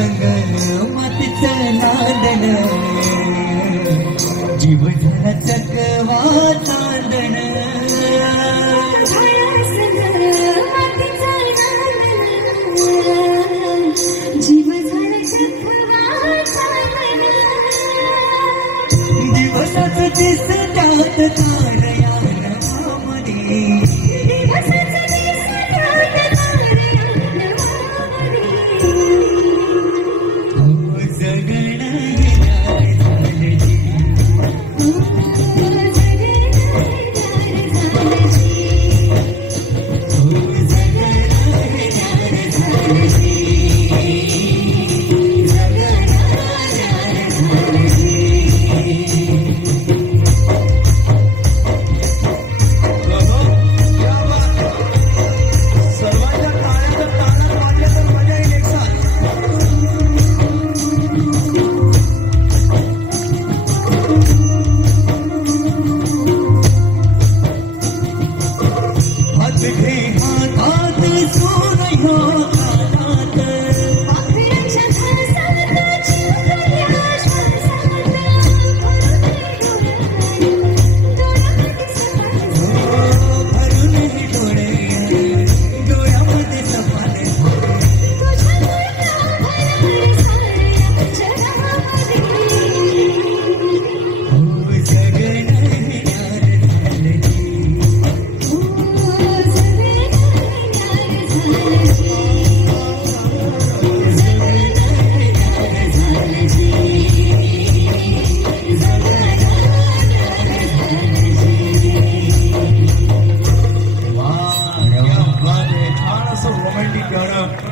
संग मातीचं नांदण जीव झाला चकवा चांदण जीव झाला चकवा चांदण दिवसाचं दिस त्यात तारया नवामध्ये दिवसाचं दिस त्यात तारया नवामध्ये जगणं येणार झालं जी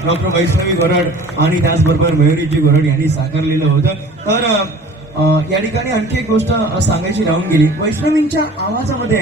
डॉक्टर वैष्णवी गोरड आणि त्याचबरोबर मयुरीजी गोरड यांनी साकारलेलं होतं. तर या ठिकाणी आणखी एक गोष्ट सांगायची राहून गेली. वैष्णवींच्या आवाजामध्ये